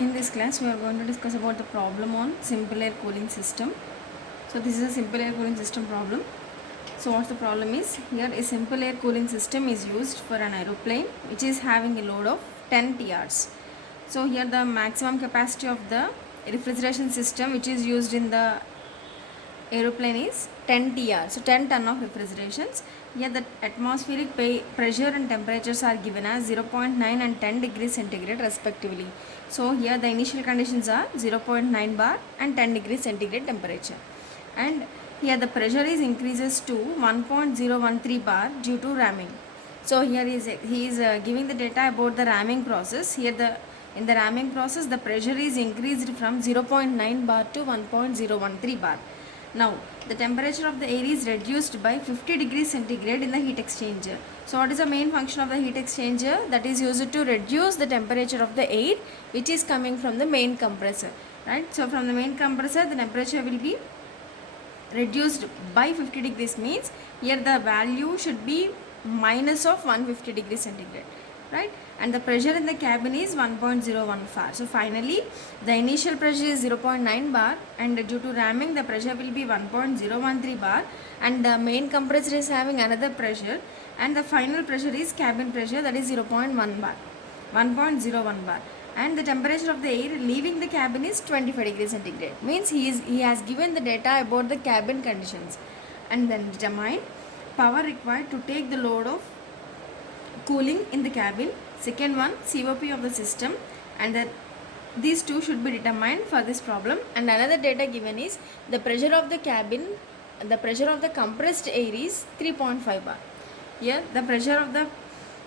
In this class, we are going to discuss about the problem on simple air cooling system. So this is a simple air cooling system problem. So what the problem is, here a simple air cooling system is used for an aeroplane which is having a load of 10 TRs. So here the maximum capacity of the refrigeration system which is used in the aeroplane is 10 TR, so 10 ton of refrigerations. Here the atmospheric pressure and temperatures are given as 0.9 and 10 degrees centigrade respectively. So here the initial conditions are 0.9 bar and 10 degrees centigrade temperature. And here the pressure is increases to 1.013 bar due to ramming. So here he is giving the data about the ramming process. Here in the ramming process the pressure is increased from 0.9 bar to 1.013 bar. Now, the temperature of the air is reduced by 50 degrees centigrade in the heat exchanger. So, what is the main function of the heat exchanger? That is used to reduce the temperature of the air which is coming from the main compressor. Right? So, from the main compressor, the temperature will be reduced by 50 degrees, means here the value should be minus of 150 degrees centigrade. Right, and the pressure in the cabin is 1.01 bar. So finally the initial pressure is 0.9 bar and due to ramming the pressure will be 1.013 bar and the main compressor is having another pressure and the final pressure is cabin pressure, that is 0.1 bar, 1.01 bar, and the temperature of the air leaving the cabin is 25 degrees centigrade, means he has given the data about the cabin conditions. And then determine power required to take the load of cooling in the cabin. Second one, COP of the system, and these two should be determined for this problem. And another data given is the pressure of the cabin, the pressure of the compressed air is 3.5 bar. Here the pressure of the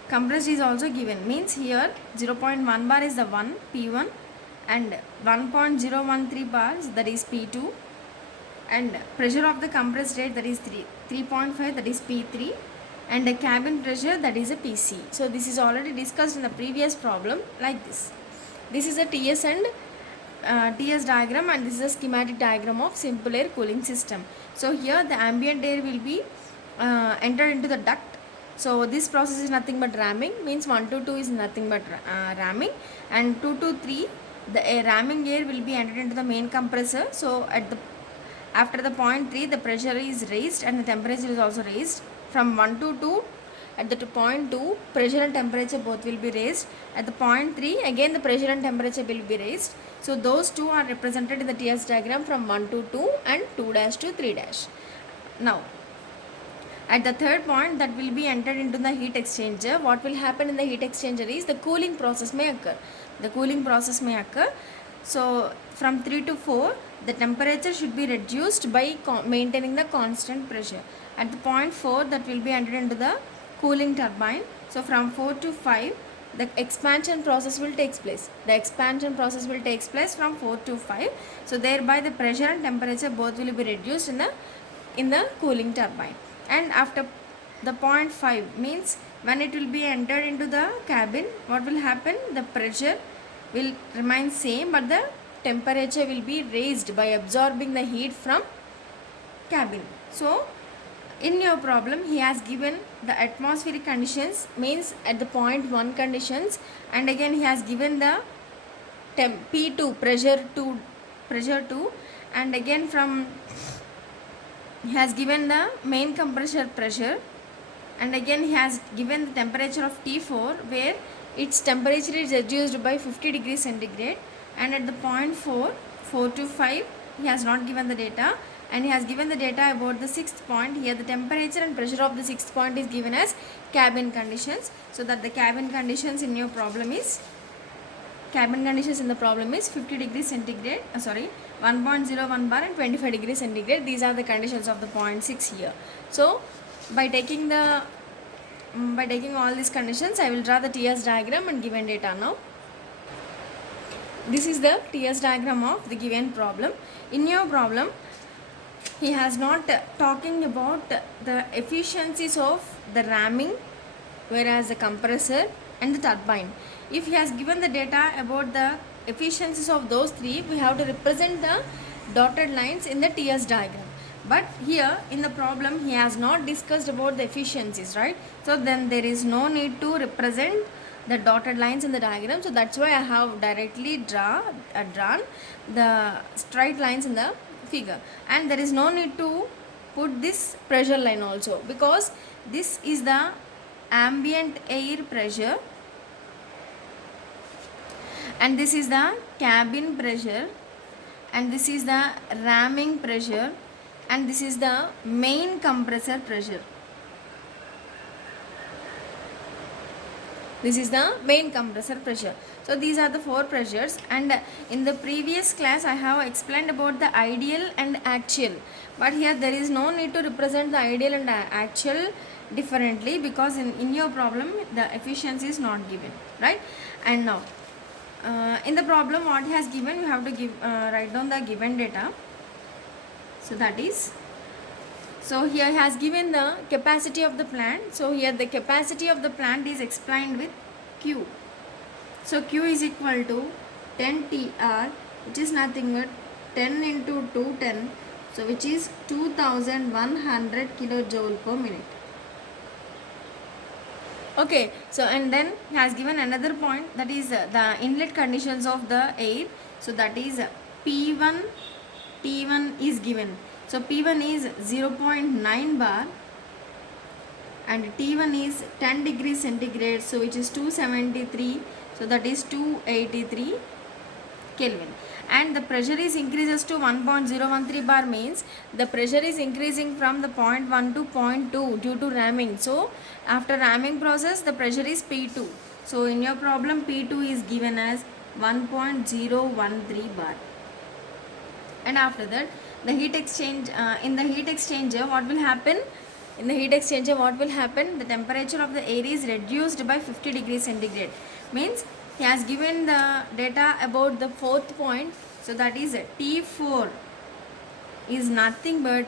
compressed is also given, means here 0.1 bar is the one P1 and 1.013 bars, that is P2, and pressure of the compressed air, that is 3.5, that is P3, and a cabin pressure, that is a PC. So this is already discussed in the previous problem like this. This is a TS and TS diagram, and this is a schematic diagram of simple air cooling system. So here the ambient air will be entered into the duct. So this process is nothing but ramming, means 1 to 2 is nothing but ramming, and 2 to 3 the ramming air will be entered into the main compressor. So after the point 3 the pressure is raised and the temperature is also raised. From 1 to 2, at the point 2 pressure and temperature both will be raised. At the point 3 again the pressure and temperature will be raised. So those two are represented in the TS diagram from 1 to 2 and 2 dash to 3 dash. Now at the third point that will be entered into the heat exchanger, what will happen in the heat exchanger is the cooling process may occur. The cooling process may occur. So from 3 to 4 the temperature should be reduced by maintaining the constant pressure. At the point 4 that will be entered into the cooling turbine. So from 4 to 5 the expansion process will take place. The expansion process will take place from 4 to 5. So thereby the pressure and temperature both will be reduced in the cooling turbine. And after the point 5, means when it will be entered into the cabin, what will happen? The pressure will remain same but the temperature will be raised by absorbing the heat from cabin. So in your problem he has given the atmospheric conditions, means at the point 1 conditions, and again he has given the P2 pressure 2, and again from he has given the main compressor pressure, and again he has given the temperature of T4 where its temperature is reduced by 50 degrees centigrade. And at the point 4 to 5 he has not given the data, and he has given the data about the sixth point. Here the temperature and pressure of the sixth point is given as cabin conditions. So that the cabin conditions in your problem is 50 degrees centigrade, 1.01 bar and 25 degrees centigrade. These are the conditions of the point 6 here. So by taking all these conditions I will draw the TS diagram and given data now. This is the TS diagram of the given problem. In your problem he has not talking about the efficiencies of the ramming, whereas the compressor and the turbine. If he has given the data about the efficiencies of those three, we have to represent the dotted lines in the TS diagram. But here in the problem he has not discussed about the efficiencies, right? So then there is no need to represent the dotted lines in the diagram. So that's why I have directly drawn the straight lines in the figure, and there is no need to put this pressure line also, because this is the ambient air pressure and this is the cabin pressure and this is the ramming pressure and this is the main compressor pressure. This is the main compressor pressure. So these are the four pressures, and in the previous class I have explained about the ideal and actual, but here there is no need to represent the ideal and actual differently, because in your problem the efficiency is not given, right? And now in the problem what he has given, you have to give write down the given data. So that is, so here he has given the capacity of the plant. So here the capacity of the plant is explained with Q. So Q is equal to 10 TR, which is nothing but 10 into 210, so which is 2100 kilojoule per minute. Okay, so and then he has given another point, that is the inlet conditions of the air. So that is P1, T1 is given. So P1 is 0.9 bar and T1 is 10 degrees centigrade, so which is 273, so that is 283 Kelvin. And the pressure is increases to 1.013 bar, means the pressure is increasing from the 0.1 to 0.2 due to ramming. So after ramming process the pressure is P2. So in your problem P2 is given as 1.013 bar. And after that the heat exchange, in the heat exchanger what will happen? In the heat exchanger what will happen? The temperature of the air is reduced by 50 degrees centigrade. Means he has given the data about the fourth point. So that is T4 is nothing but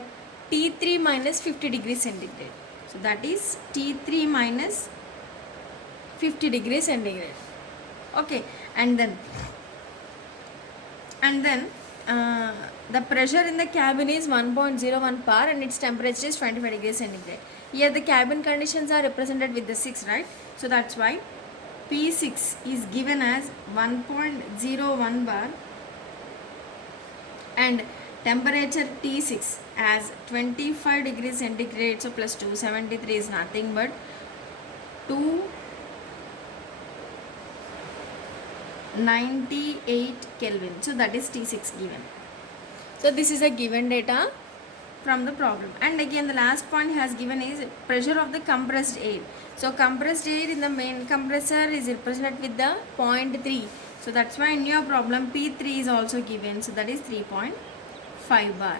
T3 minus 50 degrees centigrade. So that is T3 minus 50 degrees centigrade. Okay, and then the pressure in the cabin is 1.01 bar and its temperature is 25 degrees centigrade. Here the cabin conditions are represented with the 6, right? So that's why P6 is given as 1.01 bar and temperature T6 as 25 degrees centigrade. So plus 273 is nothing but 298 Kelvin. So that is T6 given. So this is a given data from the problem. And again the last point he has given is pressure of the compressed air. So compressed air in the main compressor is represented with the 0.3. So that's why in your problem P3 is also given. So that is 3.5 bar.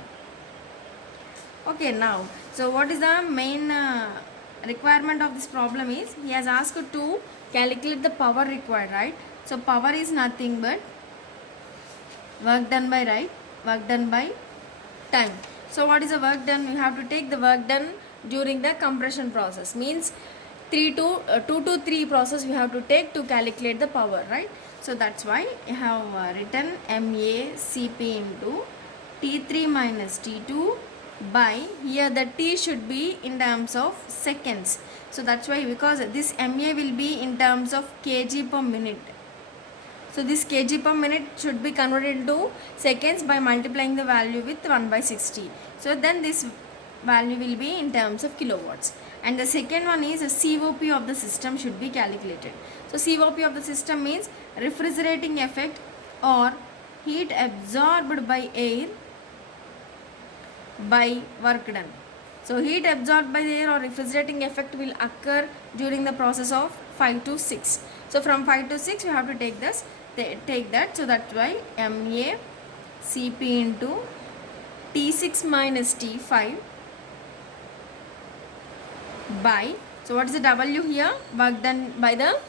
Okay, now so what is the main requirement of this problem is, he has asked to calculate the power required, right? So power is nothing but work done by time. So what is the work done? You have to take the work done during the compression process, means 2 to 3 process we have to take to calculate the power, right? So that's why you have written MACP into T3 minus T2 by, here the T should be in terms of seconds. So that's why, because this MA will be in terms of kg per minute. So this kg per minute should be converted into seconds by multiplying the value with 1 by 60. So then this value will be in terms of kilowatts. And the second one is a COP of the system should be calculated. So COP of the system means refrigerating effect or heat absorbed by air by work done. So heat absorbed by the air or refrigerating effect will occur during the process of 5 to 6. So from 5 to 6 you have to take this, take that. So that's why MACP into T6 minus T5 by, so what is the W here? Work done by the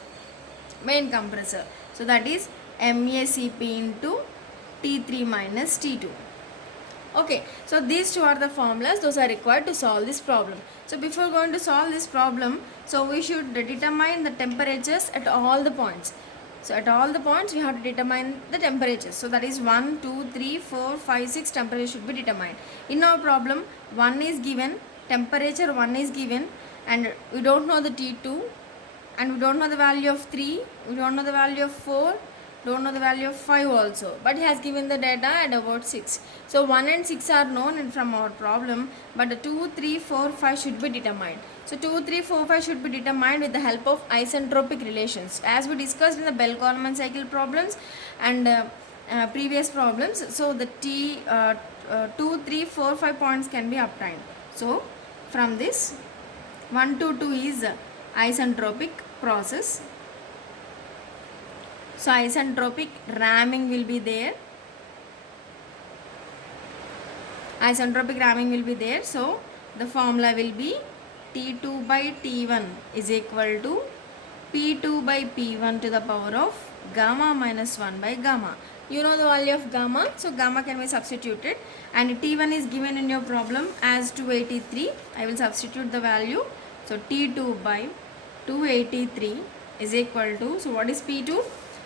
main compressor. So that is MACP into T3 minus T2. Okay, so these two are the formulas, those are required to solve this problem. So before going to solve this problem, so we should determine the temperatures at all the points. So at all the points we have to determine the temperatures. So that is 1, 2, 3, 4, 5, 6 temperature should be determined. In our problem 1 is given, temperature 1 is given, and we don't know the T2 and we don't know the value of 3, we don't know the value of 4, don't know the value of 5 also, but he has given the data at about 6. So 1 and 6 are known from our problem, but the 2, 3, 4, 5 should be determined. So 2, 3, 4, 5 should be determined with the help of isentropic relations, as we discussed in the Bell-Coleman cycle problems and previous problems. So the 2, 3, 4, 5 points can be obtained. So from this 1 to 2 is isentropic process. So isentropic ramming will be there. Isentropic ramming will be there. So the formula will be T2 by T1 is equal to P2 by P1 to the power of gamma minus 1 by gamma. You know the value of gamma, so gamma can be substituted, and T1 is given in your problem as 283. I will substitute the value. So T2 by 283 is equal to, so what is P2?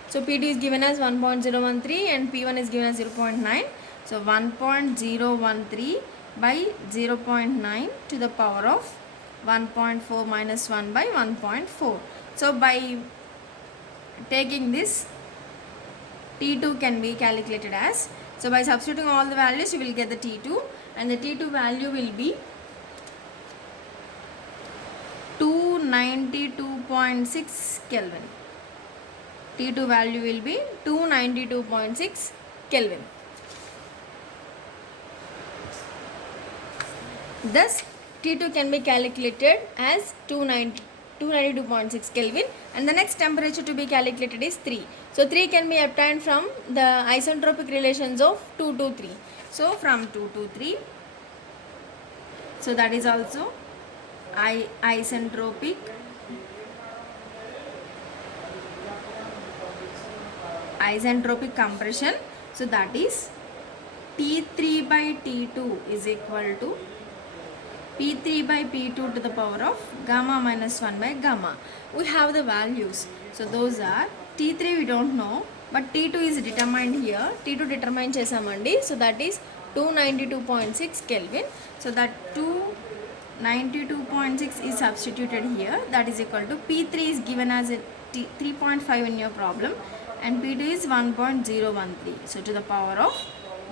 So P2 is given as 1.013 and P1 is given as 0.9. So 1.013 by 0.9 to the power of 1.4 minus 1 by 1.4. So by taking this, T2 can be calculated as, so by substituting all the values you will get the T2, and the T2 value will be 292.6 Kelvin. T2 value will be 292.6 Kelvin. Thus T2 can be calculated as 292.6 Kelvin, and the next temperature to be calculated is 3. So 3 can be obtained from the isentropic relations of 2 to 3. So from 2 to 3, so that is also isentropic compression. So that is T3 by T2 is equal to P3 by P2 to the power of gamma minus 1 by gamma. We have the values. So those are T3 we don't know, but T2 is determined here. T2 determine chesamandi. So that is 292.6 Kelvin. So that 292.6 is substituted here. That is equal to P3 is given as a 3.5 in your problem, and P2 is 1.013. So to the power of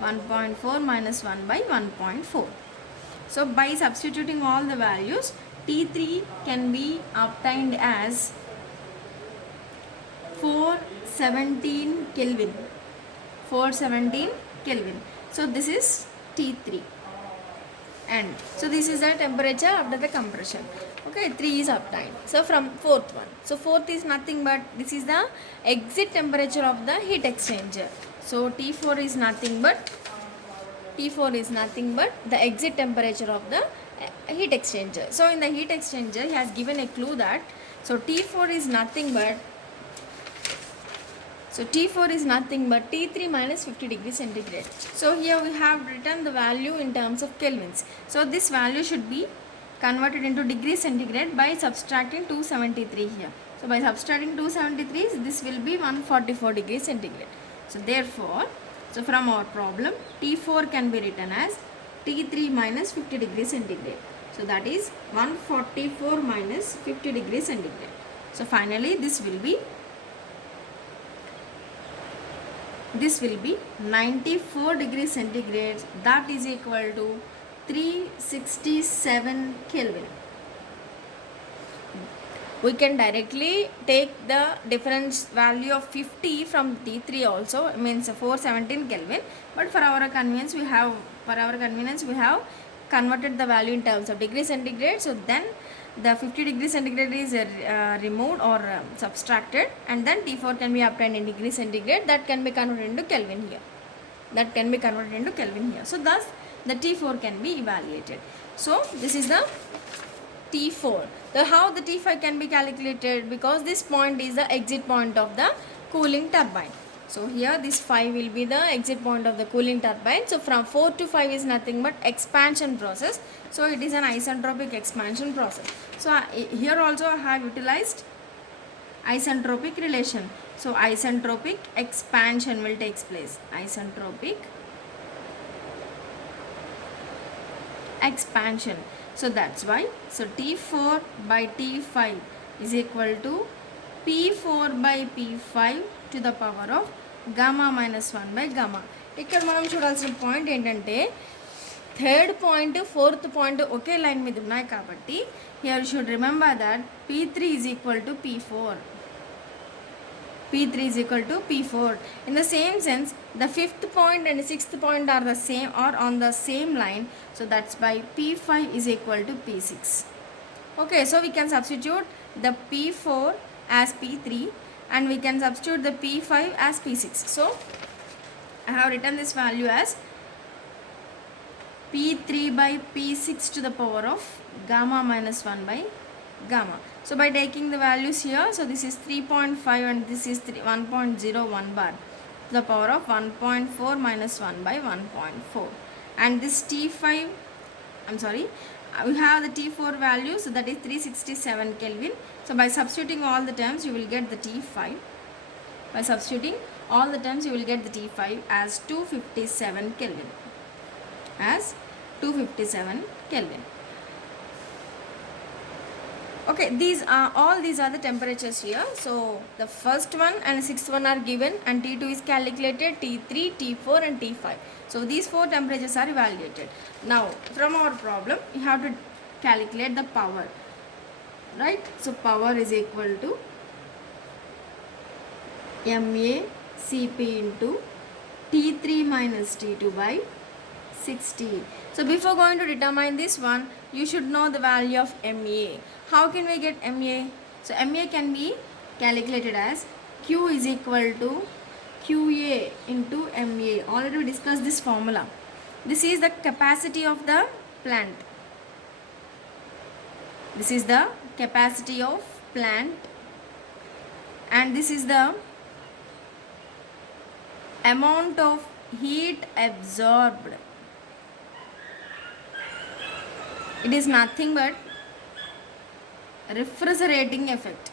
1.4 minus 1 by 1.4. So by substituting all the values, T3 can be obtained as 417 Kelvin. 417 Kelvin. So this is T3. And so this is the temperature after the compression. Okay, 3 is obtained. So from fourth one. So fourth is nothing but this is the exit temperature of the heat exchanger. So T4 is nothing but the exit temperature of the heat exchanger. So in the heat exchanger he has given a clue that, so T4 is nothing but T3 minus 50 degrees centigrade. So here we have written the value in terms of kelvins. So this value should be converted into degrees centigrade by subtracting 273 here. So by subtracting 273, this will be 144 degrees centigrade. So therefore, so from our problem, T4 can be written as T3 minus 50 degrees centigrade. So that is 144 minus 50 degrees centigrade. So finally this will be 94 degrees centigrade, that is equal to 367 Kelvin. We can directly take the difference value of 50 from T3 also, means 417 Kelvin, but for our convenience we have converted the value in terms of degree centigrade. So then the 50 degrees centigrade is removed or subtracted, and then T4 can be obtained in degree centigrade, that can be converted into Kelvin here. So thus the T4 can be evaluated. So this is the T4. How the T5 can be calculated, because this point is the exit point of the cooling turbine. So here this 5 will be the exit point of the cooling turbine. So from 4 to 5 is nothing but expansion process. So it is an isentropic expansion process. So here also I have utilized isentropic relation. So isentropic expansion will take place. Isentropic expansion. So that's why, so T4 by T5 is equal to P4 by P5 to the power of gamma minus 1 by gamma. ఇక్కడ మనం చూడాల్సిన point ఏంటంటే third point fourth point ఒకే line మీద ఉన్నాయి కాబట్టి here you should remember that P3 is equal to P4. P3 is equal to P4. In the same sense, the fifth point and sixth point are the same or on the same line. So that's why P5 is equal to P6. Okay, so we can substitute the P4 as P3 and we can substitute the P5 as P6. So I have written this value as P3 by P6 to the power of gamma minus 1 by gamma. So by taking the values here, so this is 3.5 and this is 1.01 bar to the power of 1.4 minus 1 by 1.4. And this T5, I'm sorry, we have the T4 value, so that is 367 Kelvin. So by substituting all the terms, you will get the T5. By substituting all the terms, you will get the T5 as 257 Kelvin. As 257 Kelvin. Okay, these are the temperatures here. So the first one and sixth one are given and T2 is calculated, T3, T4 and T5. So these four temperatures are evaluated. Now from our problem you have to calculate the power, right? So power is equal to MA Cp into T3 minus T2 by 60. So before going to determine this one, you should know the value of MA. How can we get MA? So MA can be calculated as Q is equal to QA into MA. Already we discussed this formula. This is the capacity of the plant. This is the capacity of plant and this is the amount of heat absorbed. It is nothing but refrigerating effect.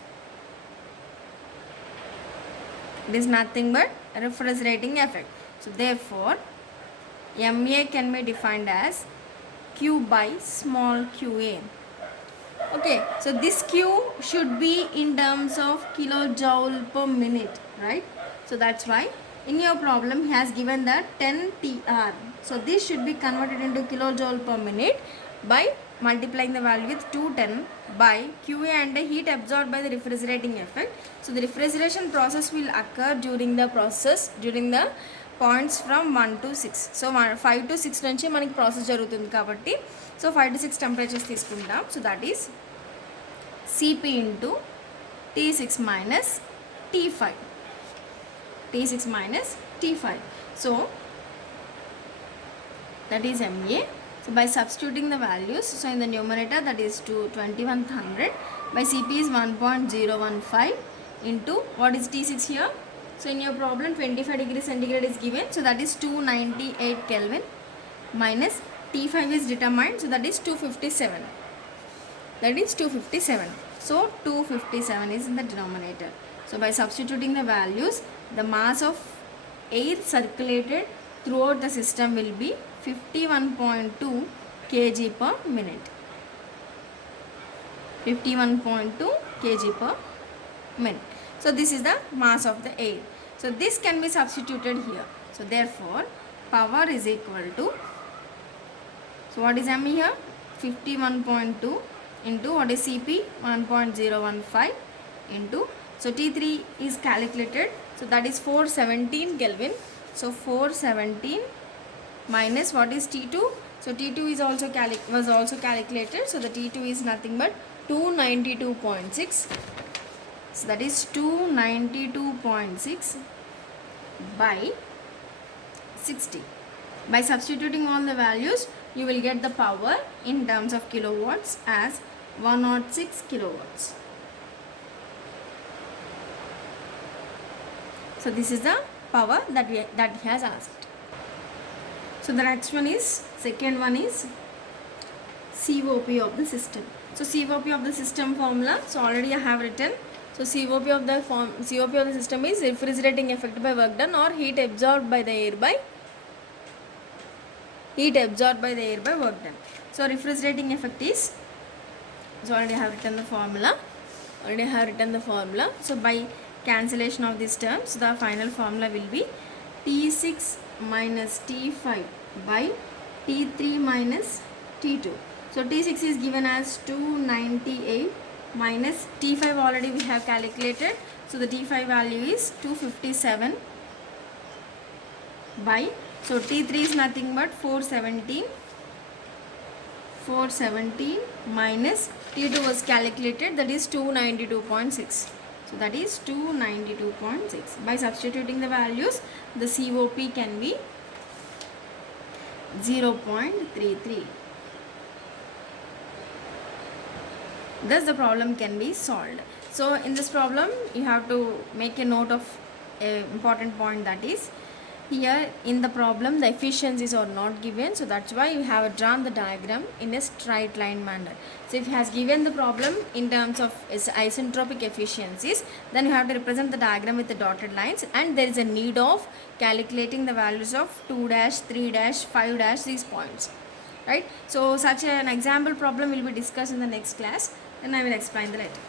It is nothing but refrigerating effect. So therefore MA can be defined as Q by small qa. Okay, so this Q should be in terms of kilojoule per minute, right? So that's why in your problem he has given that 10 TR. So this should be converted into kilojoule per minute by multiplying the value with 210 by QA and the heat absorbed by the refrigerating effect. So the refrigeration process will occur during the points from 1 to 6. So 5 to 6 నుంచి మనకి process జరుగుతుంది కాబట్టి so 5 to 6 temperatures తీసుకుంటాం. So that is Cp into T6 minus T5. T6 minus T5. So that is MA. So by substituting the values, so in the numerator that is 2100 by Cp is 1.015 into what is T6 here. So in your problem 25 degrees centigrade is given, so that is 298 Kelvin minus T5 is determined, so that is 257. That is 257. So 257 is in the denominator. So by substituting the values, the mass of air circulated throughout the system will be 51.2 kg per minute. 51.2 kg per minute. So this is the mass of the air. So this can be substituted here. So therefore power is equal to, so what is M here? 51.2 into what is Cp? 1.015 into, so T3 is calculated, so that is 417 Kelvin. So 417 minus what is T2? So T2 is was also calculated, so the T2 is nothing but 292.6. So that is 292.6 by 60. By substituting all the values, you will get the power in terms of kilowatts as 106 kilowatts. So this is the power that he has asked. So the next one is, second one is COP of the system. So COP of the system formula, so already I have written. So COP of the system is refrigerating effect by work done or heat absorbed by the air by work done. So refrigerating effect is, so already I have written the formula. already have written the formula. So by cancellation of these terms, the final formula will be T6 minus T5 by T3 minus T2. So T6 is given as 298 minus T5 already we have calculated. So the T5 value is 257 by, so T3 is nothing but 417 minus T2 was calculated, that is 292.6. So that is 292.6. By substituting the values, the COP can be 0.33. Thus the problem can be solved. So in this problem you have to make a note of an important point, that is here in the problem the efficiencies are not given, so that's why you have drawn the diagram in a straight line manner. So if it has given the problem in terms of its isentropic efficiencies, then you have to represent the diagram with the dotted lines, and there is a need of calculating the values of 2 dash 3 dash 5 dash these points, right? So such an example problem will be discussed in the next class, then I will explain the later.